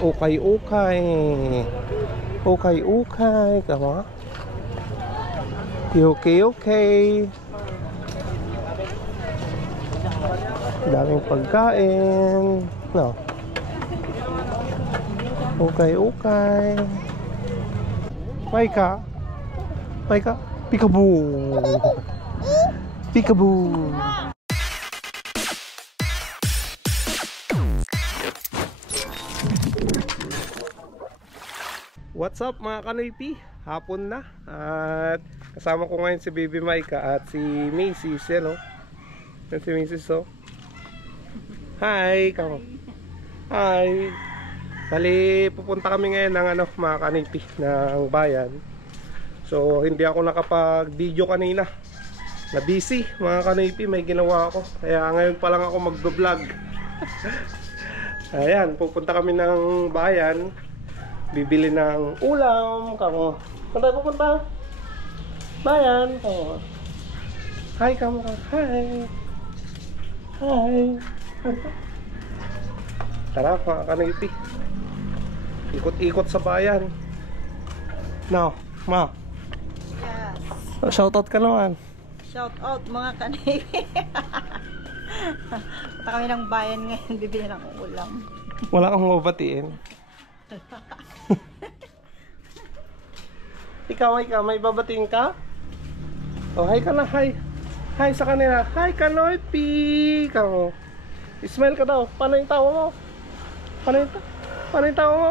Ukay-ukay. Ukay-ukay. Kama? Okay. Daming pagkain. No. Ukay-ukay. Maika. Peekaboo. Peekaboo. What's up mga kanoypi? Hapon na. At kasama ko ngayon si Baby Maika at si Macy's. Yan o. Yan si Macy's o. Hi. Hi. Bali, pupunta kami ngayon ng mga kanoypi ng bayan. So hindi ako nakapag-video kanina. Na busy mga kanoypi, may ginawa ako. Kaya ngayon pa lang ako mag-vlog. Ayan, pupunta kami ng bayan. Bibili ng ulam. Kamo. Saan tayo pupunta? Bayan. Kamo. Hi kamo. Hi. Hi. Tara mga kanoypi. Ikot-ikot sa bayan. No, ma. Yes. Shoutout ka naman. Shoutout mga kanoypi. Punta kami ng bayan ngayon. Bibili ng ulam. Wala kang mabatiin. Ikaw, may babatiin ka? Oh, hi ka na, hi. Hi sa kanila. Hi, kanoypi. Kamo. Smile ka daw. Paano yung tawa mo? Paano yung tawa mo?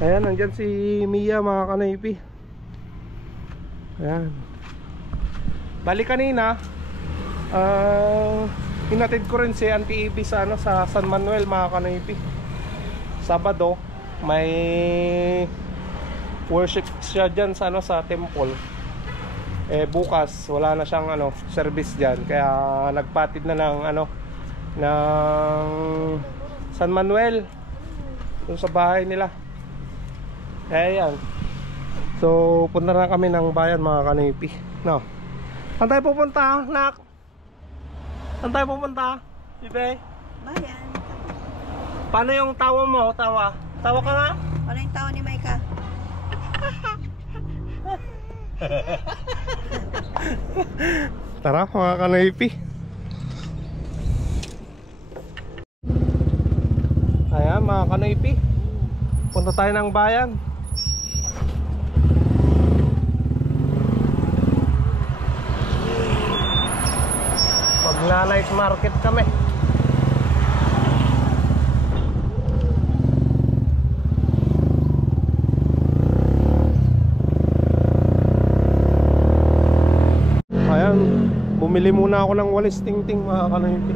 Ayan, nandyan si Mia mga kanoypi. Ayan. Bali kanina, hinatid ko rin si Auntie Ibi sa, sa San Manuel mga kanoypi. Sabado may worship siya dyan sa, sa temple. Bukas wala na siyang service dyan. Kaya nagpatid na ng ng San Manuel doon sa bahay nila. Ayan. So punta na kami ng bayan mga kanoypi. No. Saan tayo pupunta, nak? Saan tayo pupunta? Ibe? Bayan. Paano yung tawa mo? Tawa ka nga? Paano yung tawa ni Maika? Tara mga kanoypi. Ayan mga kanoypi, punta tayo ng bayan. Magna-night market kami. Ayan, bumili muna ako ng walis tingting mga kanoypi.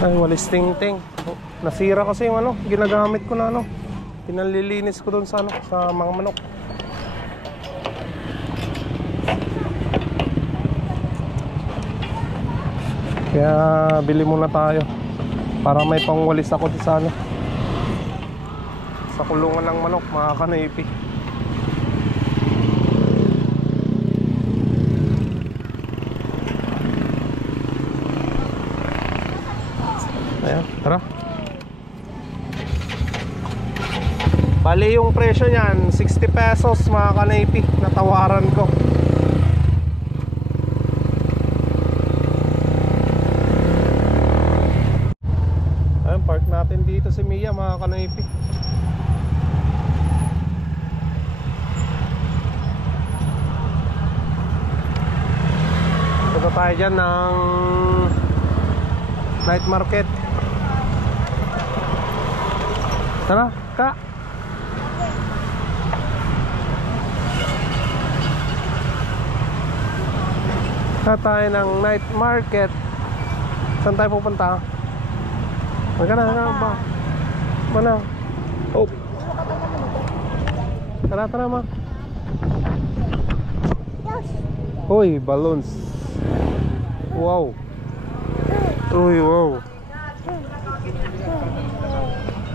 Ay, walis tingting. Nasira kasi yung ginagamit ko na pinalilinis ko doon sa sa mga manok. Kaya bili muna tayo para may pangwalis ako sa sa kulungan ng manok mga kanoypi. Ayan, tara. Bali yung presyo niyan 60 pesos mga kanoypi, natawaran ko. Ayan, park natin dito si Mia mga kanoypi. Punta tayo dyan ng night market. Tara, ka. Punta tayo ng night market. Saan tayo pupunta? Magkana ba? Mana? Oh. Tara ma. Hoy, balloons. Wow. Uy, wow.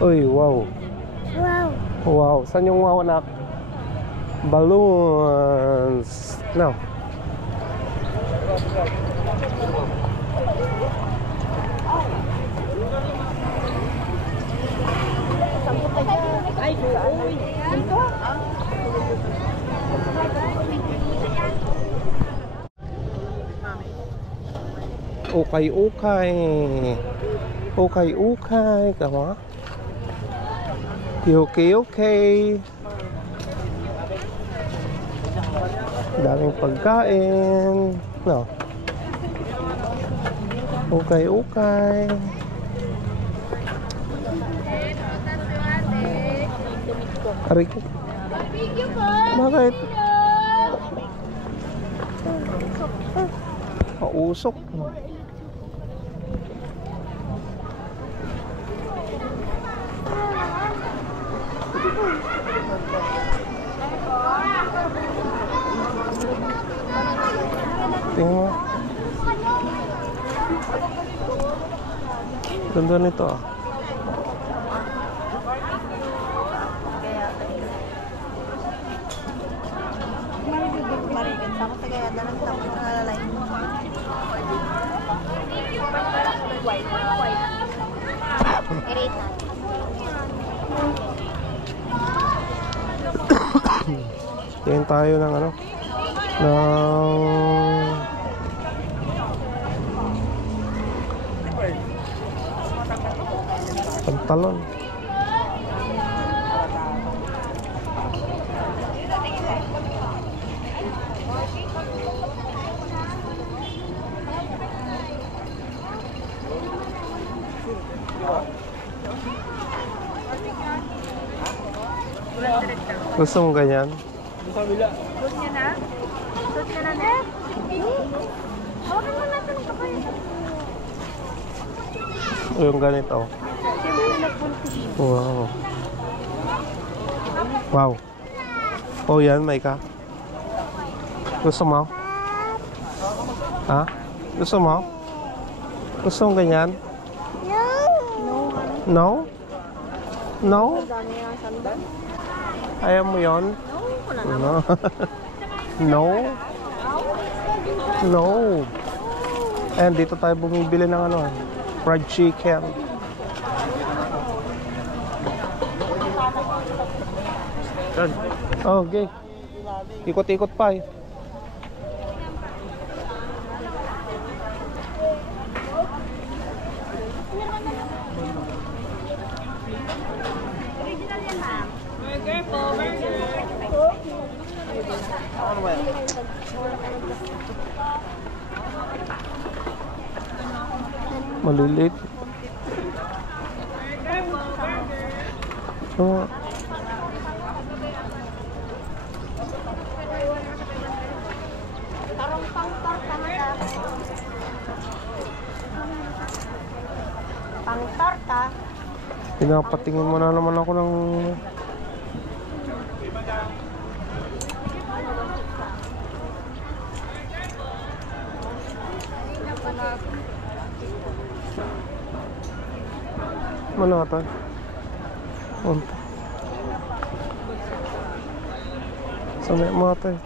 Uy, wow. Wow. Wow. Saan yung wow, anak? Balloons. No. Ukay-ukay. Ukay-ukay. Kama? Okay. Daming pagkain. No. Ukay-ukay. Aray ko. Bakit? Pausok. Tingnan mo. Ganda nito ah. Marigan sa ako sa kaya dalang tapos ng alalay. Tingin tayo ng ano? Ng pantalon. Gusto mong ganyan? Suot niya na? Suot niya na, Dad? Hawakan mo natin ang kabayan. O yung ganito. Siyempre nagpuntis. Wow. Wow. Oh yan, Maika. Gusto mo? Ha? Gusto mo? Gusto mong ganyan? No? No? Dami yung sandal. Ayaw mo yon? No. No? No. Ayan, dito tayo bumibili ng ano, fried chicken. Oh, okay. Ikot-ikot pa eh. Malilit. So, Pang-torta. pinapatingin mo na naman ako ng malata. Unta. Sa may mata eh.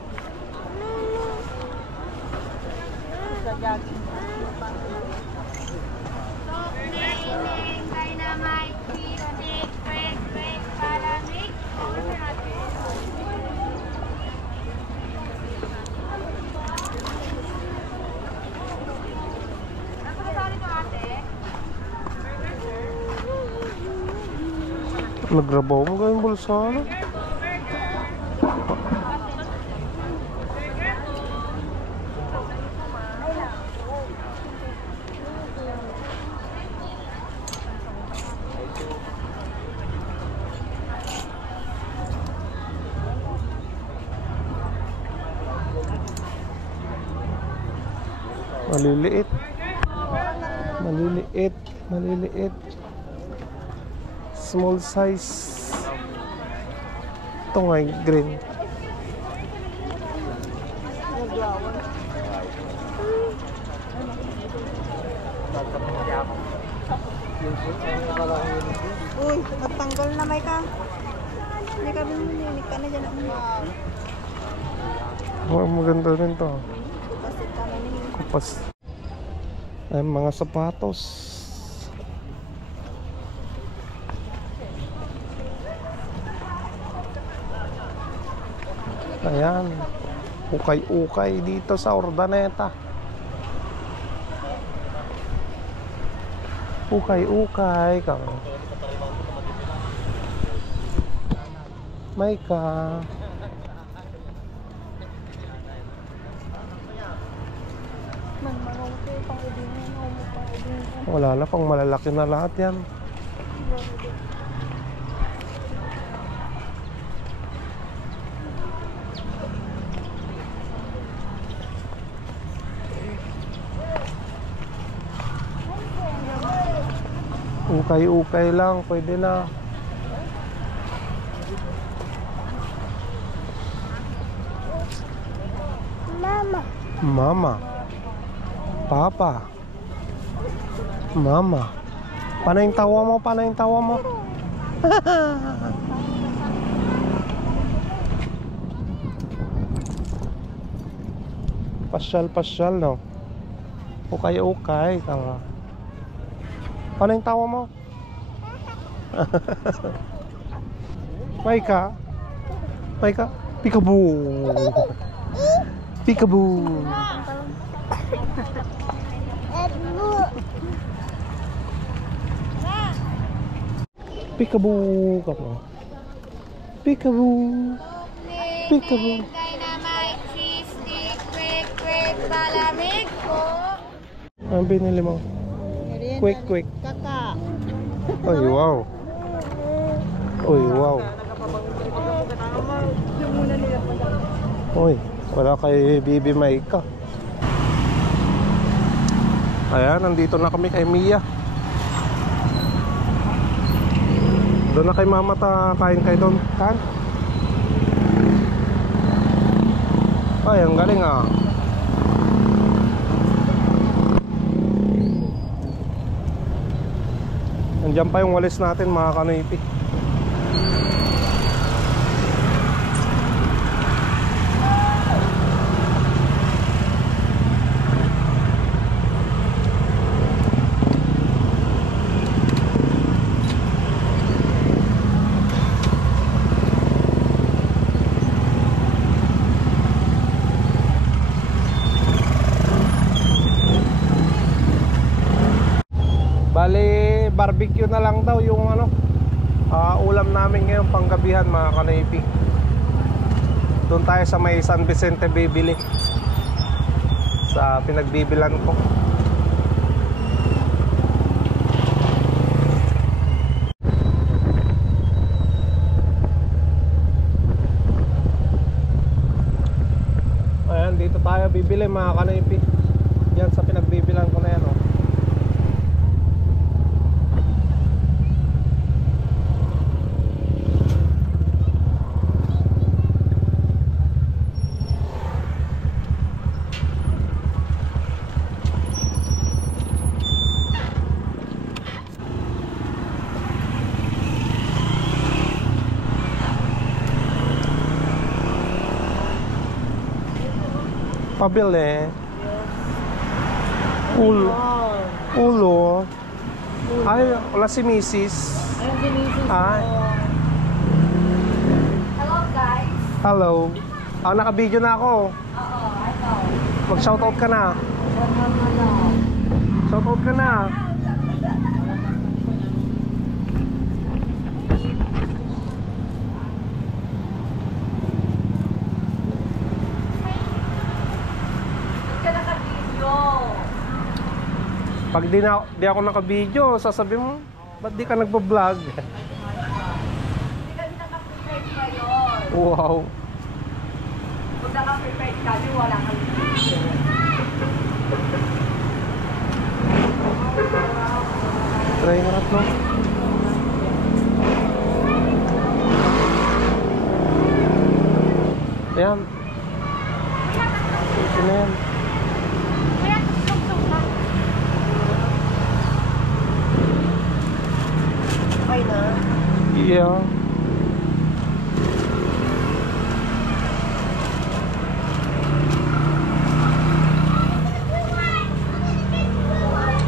Sa jogging. Nagrabaw mo gawing bulsa ano? Maliliit. Maliliit. Maliliit. Small size. Ito nga yung green. Uy, magtanggol na may ka. Hindi ka bumulinig ka na dyan. Oh, maganda rin to. Kasi kami ni Kupas. Ay, mga sapatos. Ayan. Ukay-ukay dito sa Urdaneta. Ukay-ukay ka. May ka. Wala na, pang malalaki na lahat yan. Ukay-ukay lang, pwede na. Mama. Papa. Mama. Paano yung tawa mo? Paano yung tawa mo? Pasyal-pasyal, no? Ukay-ukay, tawa. Paano yung tawa mo? Maika? Maika? Peekaboo! Peekaboo! Peekaboo ka po. Peekaboo. Peekaboo. Dynamite, cheese stick, quick, palamig po. Ano binili mo? Quick. Kaka. Oy, wow. Oy, wow. Oy, wala kay Bibi Maika. Ayan, nandito na kami kay Mia. Doon na kay Mama, kain kayo doon. Kan? Ay, ang galing ah. Nandiyan pa yung walis natin, mga kanoypi. Bali, barbecue na lang daw yung ano, ulam namin ngayon panggabihan, mga kanoypi. Doon tayo sa may San Vicente bibili, sa pinagbibilan ko. Ayan, dito tayo bibili, mga kanoypi. Yan sa pinagbibilan ko na yan, oh. Pabili. Ulo. Ay, wala si Mrs. Ay. Hello guys. Hello. Naka-video na ako. Mag-shoutout ka na. Shoutout ka na. Pag di ako naka-video, sasabihin mo, ba't di ka nagpa-vlog? Hindi kami naka-prepared ngayon. Wow. Kung naka-prepared kami, wala kami video. Try nga rat, no? Ayan. Ito na yan. Kaya tuslog-slog na. Yeah.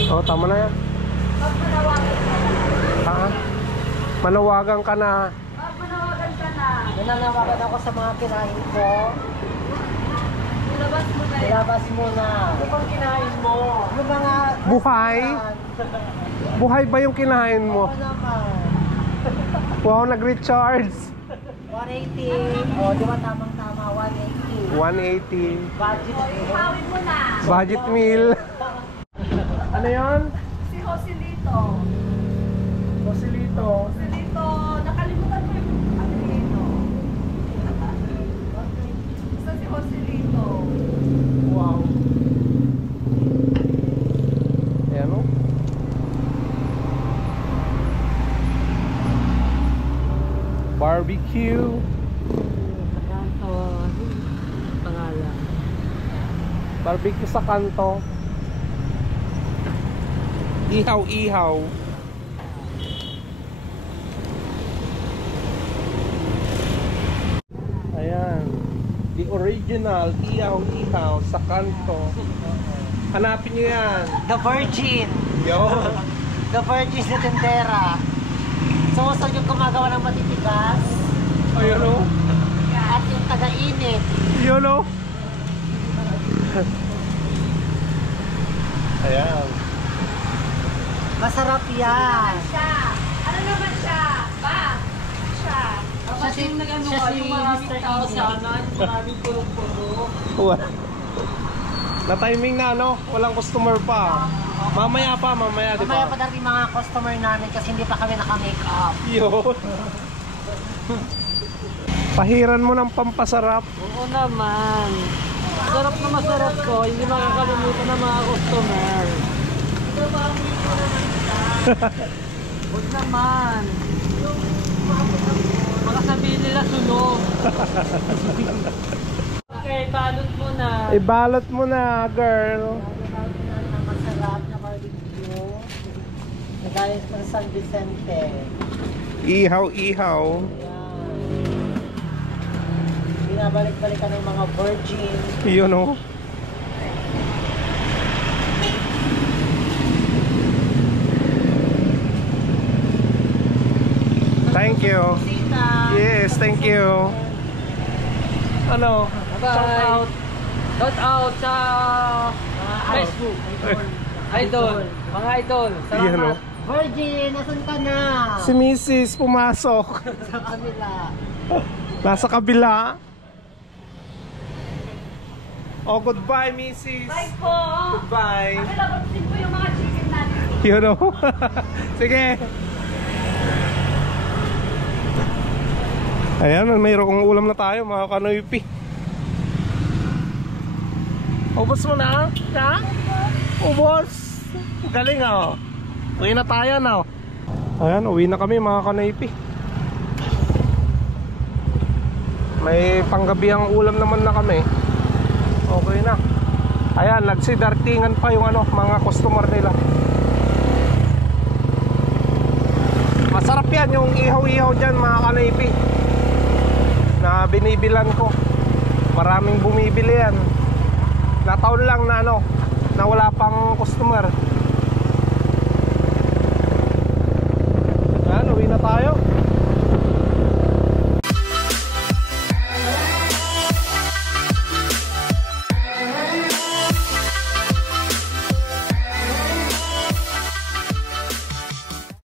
Oh, tama na yan. Manawagan ka na. Manawagan ka na. Nananawagan ako sa mga kinain ko. Ilabas mo na yan. Ilabas mo na. Ano bang kinain mo? Yung mga... Buhay? Buhay ba yung kinain mo? Oo naman. Wow, nag-recharge. 180. O, di ba tamang-tama? 180. 180. Budget. Ipawin mo na. Budget meal. Ano yan? Si Joselito. Joselito. Joselito. Nakalimutan ko yung Joselito. Basta si Joselito. Wow. Ayan o. Barbecue. Kanto. Pangalan. Barbecue sa kanto. Ihaw-ihaw. Ayan. The original ihaw-ihaw sa kanto. Hanapin nyo yan. The Virgin. Yo. The Virgin na tendera. Sumusod yung gumagawa ng matitigas. Ayun o. At yung taga-init. Yun o. Ayan. Masarap yan. Siya. Ano naman siya? Ba? Siya. Siya si Mr. Easy. Maraming pulong-pulo. Na timing na ano, walang customer pa. Mamaya pa, mamaya, di Mamaya pa ba? darating mga customer namin kasi hindi pa kami naka-make up. Yun. Pahiran mo ng pampasarap. Oo naman. Sarap na masarap ko, hindi makakalimutan ng mga customer. Huwag naman. Baka sabihin nila sunog. Okay, balot mo na. Ibalot mo na, girl. Masarap na barbecue. Nagaya sa San Vicente. Ihaw-ihaw. Yan. Binabalik-balikan ng mga virgin. Yun o. Thank you. Sita. Yes, thank you. Ano? Shout out. Shout out sa Facebook. Idol. Mga idol. Yan o. Virgin, nasan ka na? Si Mrs. pumasok. Sa kanila. Nasa kabila. Oh, goodbye, Mrs. Bye po. Goodbye. Kami labatin po yung mga chicken natin. Yun o. Sige. Ayan, mayroong ulam na tayo, mga kanoypi. Ubos mo na? Ha? Ubos. Galing ah. Uwi na tayo na. Ayan, uwi na kami, mga kanoypi. May panggabiang ulam naman na kami. Okay na. Ayan, nagsidartingan pa yung ano, mga customer nila. Masarap yan yung ihaw-ihaw dyan, mga kanoypi, na binibilan ko. Maraming bumibili yan. Nataon lang na ano, na wala pang customer.